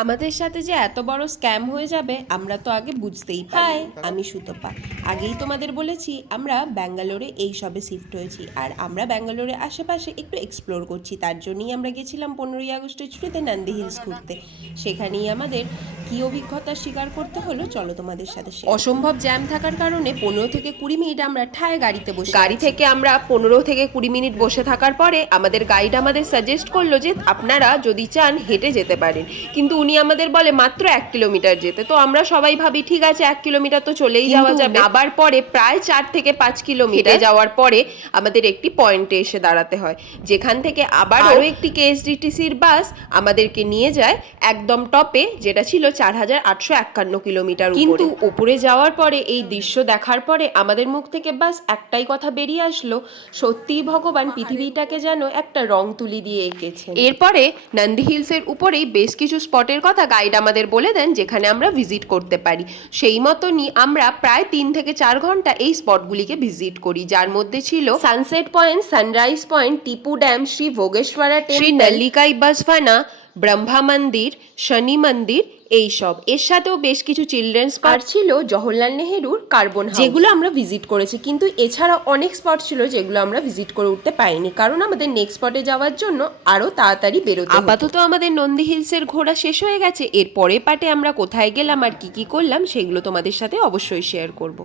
আমাদের সাথে যে এত বড় স্ক্যাম হয়ে যাবে আমরা তো আগে বুঝতেই পারি। আমি সুতপা। আগেই তোমাদের বলেছি আমরা ব্যাঙ্গালোরে এই সবে শিফট হয়েছি, আর আমরা ব্যাঙ্গালোরে আশেপাশে একটু এক্সপ্লোর করছি। তার জন্যই আমরা গেছিলাম 15ই আগস্টের ছুটিতে নান্দি হিলস ঘুরতে। সেখানেই আমাদের কি অভিজ্ঞতা স্বীকার করতে হলো চলো তোমাদের সাথে অসম্ভব জ্যাম থাকার কারণে 15 থেকে 20 মিনিট আমরা ঠায় গাড়িতে বসে গাড়ি থেকে আমরা 15 থেকে 20 মিনিট বসে থাকার পরে আমাদের গাইড আমাদের সাজেস্ট করলো যে আপনারা যদি চান হেঁটে যেতে পারেন, কিন্তু উনি আমাদের বলে মাত্র 1 কিলোমিটার যেতে। তো আমরা সবাই ভাবি ঠিক আছে 1 কিলোমিটার তো চলেই যাওয়া যাবে। আবার পরে প্রায় 4 থেকে 5 কিলোমিটার যাওয়ার পরে আমাদের একটি পয়েন্টে এসে দাঁড়াতে হয়, যেখান থেকে আবার আরও একটি কেএসডিটিসির বাস আমাদেরকে নিয়ে যায় একদম টপে, যেটা ছিল 4851 কিলোমিটার। কিন্তু উপরে যাওয়ার পরে এই দৃশ্য দেখার পরে আমাদের মুখ থেকে বাস একটাই কথা বেরিয়ে আসলো, সত্যিই ভগবান পৃথিবীটাকে যেন একটা রং তুলি দিয়ে এঁকেছেন। এরপরে নন্দী হিলসের উপরেই বেশ কিছু স্পটের কথা গাইড আমাদের বলে দেন যেখানে আমরা ভিজিট করতে পারি। সেই মতনই আমরা প্রায় 3 থেকে 4 ঘন্টা এই স্পটগুলিকে ভিজিট করি, যার মধ্যে ছিল sunset point, sunrise point, Tipu dam, Shri Bhogeshwara temple, Shri Nallikai Basavana, Brahma মন্দির, শনি মন্দির, এইসব। এর সাথেও বেশ কিছু চিলড্রেন্স পার্ক ছিল, জওহরলাল নেহেরুর কার্বন হাউস, যেগুলো আমরা ভিজিট করেছি। কিন্তু এছাড়া অনেক স্পট ছিল যেগুলো আমরা ভিজিট করে উঠতে পারিনি, কারণ আমাদের নেক্সট স্পটে যাওয়ার জন্য আরো তাড়াতাড়ি বেরোতে। আপাতত আমাদের নন্দী হিলসের ঘোরা শেষ হয়ে গেছে। এর পরের পার্টে আমরা কোথায় গেলাম আর কি কি করলাম সেগুলো তোমাদের সাথে অবশ্যই শেয়ার করব।